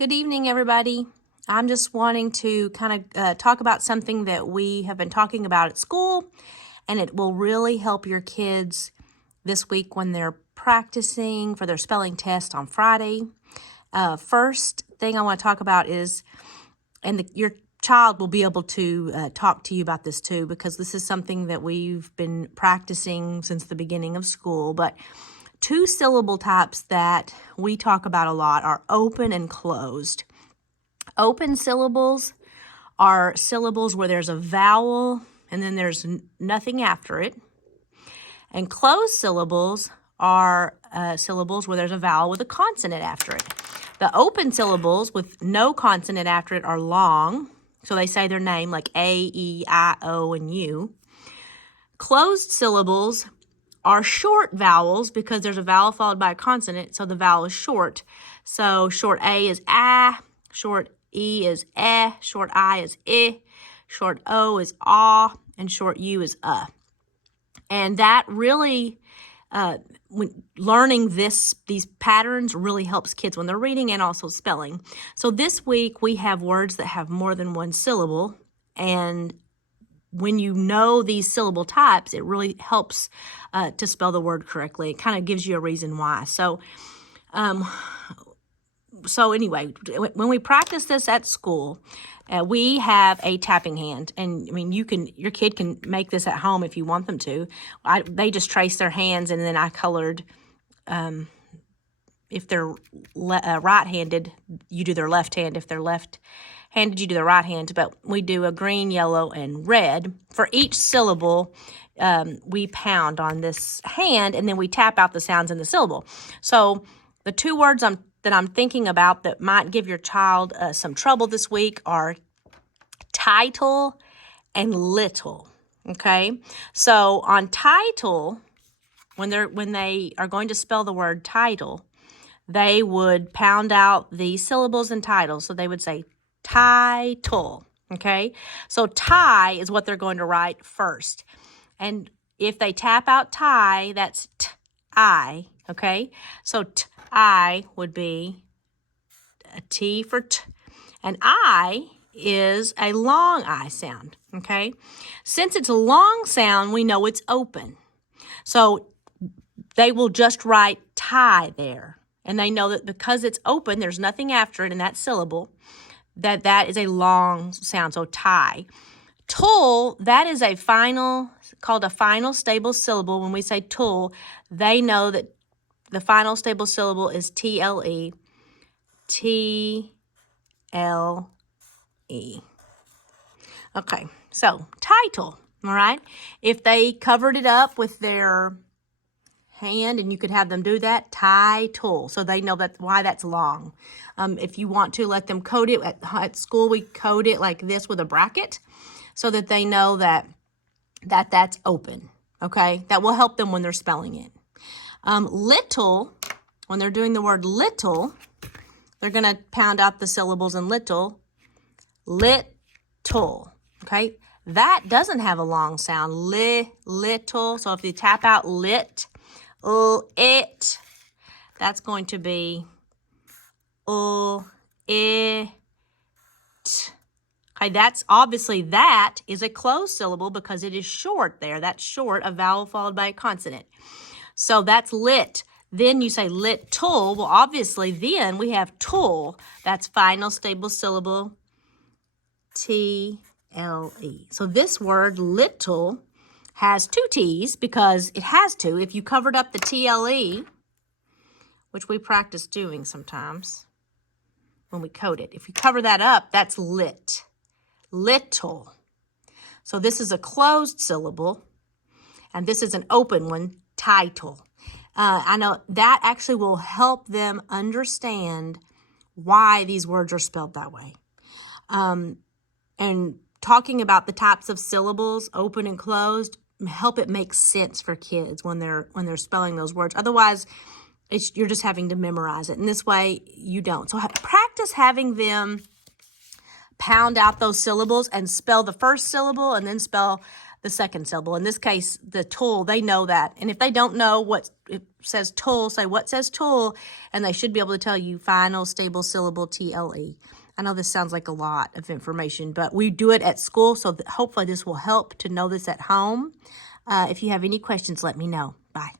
Good evening, everybody. I'm just wanting to kind of talk about something that we have been talking about at school, and it will really help your kids this week when they're practicing for their spelling test on Friday. First thing I want to talk about is, your child will be able to talk to you about this too, because this is something that we've been practicing since the beginning of school, but two syllable types that we talk about a lot are open and closed. Open syllables are syllables where there's a vowel and then there's nothing after it. And closed syllables are syllables where there's a vowel with a consonant after it. The open syllables with no consonant after it are long, so they say their name like A, E, I, O, and U. Closed syllables are short vowels because there's a vowel followed by a consonant, so the vowel is short. So short A is ah, short E is eh, short I is I, short O is ah, and short U is And that really, when learning these patterns really helps kids when they're reading and also spelling. So this week we have words that have more than one syllable, and when you know these syllable types, it really helps to spell the word correctly. It kind of gives you a reason why. So anyway, when we practice this at school, we have a tapping hand, and I mean, your kid can make this at home if you want them to. They just trace their hands, and then I colored. If they're right-handed, you do their left hand. If they're left-handed, you do the right hand. But we do a green, yellow, and red. For each syllable, we pound on this hand, and then we tap out the sounds in the syllable. So the two words that I'm thinking about that might give your child some trouble this week are title and little. Okay? So on title, when they are going to spell the word title, they would pound out the syllables and titles. So they would say title, okay? So tie is what they're going to write first. And if they tap out tie, that's t-I, okay? So t-I would be a T for t. And I is a long I sound, okay? Since it's a long sound, we know it's open. So they will just write tie there. And they know that because it's open, there's nothing after it in that syllable, that is a long sound, so tie. Tull, that is called a final stable syllable. When we say tull, they know that the final stable syllable is T-L-E. T-L-E. Okay, so title, all right? If they covered it up with their hand, and you could have them do that, title, so they know why that's long. If you want to let them code it at school, we code it like this with a bracket so that they know that's open, okay? That will help them when they're spelling it. Little, when they're doing the word little, they're going to pound out the syllables in little, little, okay? That doesn't have a long sound, little, so if you tap out it, that's going to be it. Okay, that's obviously that is a closed syllable because it is short there. That's short, a vowel followed by a consonant. So that's lit. Then you say little. Well, obviously then we have tull. That's final stable syllable, T-L-E. So this word little has two T's because it has to. If you covered up the T-L-E, which we practice doing sometimes when we code it, if you cover that up, that's lit, little. So this is a closed syllable, and this is an open one, title. I know that actually will help them understand why these words are spelled that way. And talking about the types of syllables, open and closed, help it make sense for kids when they're spelling those words. Otherwise, you're just having to memorize it. And this way, you don't. So practice having them pound out those syllables and spell the first syllable and then spell the second syllable. In this case, the tool, they know that. And if they don't know what it says tool, say what says tool, and they should be able to tell you final, stable, syllable, TLE. I know this sounds like a lot of information, but we do it at school, so hopefully this will help to know this at home. If you have any questions, let me know. Bye.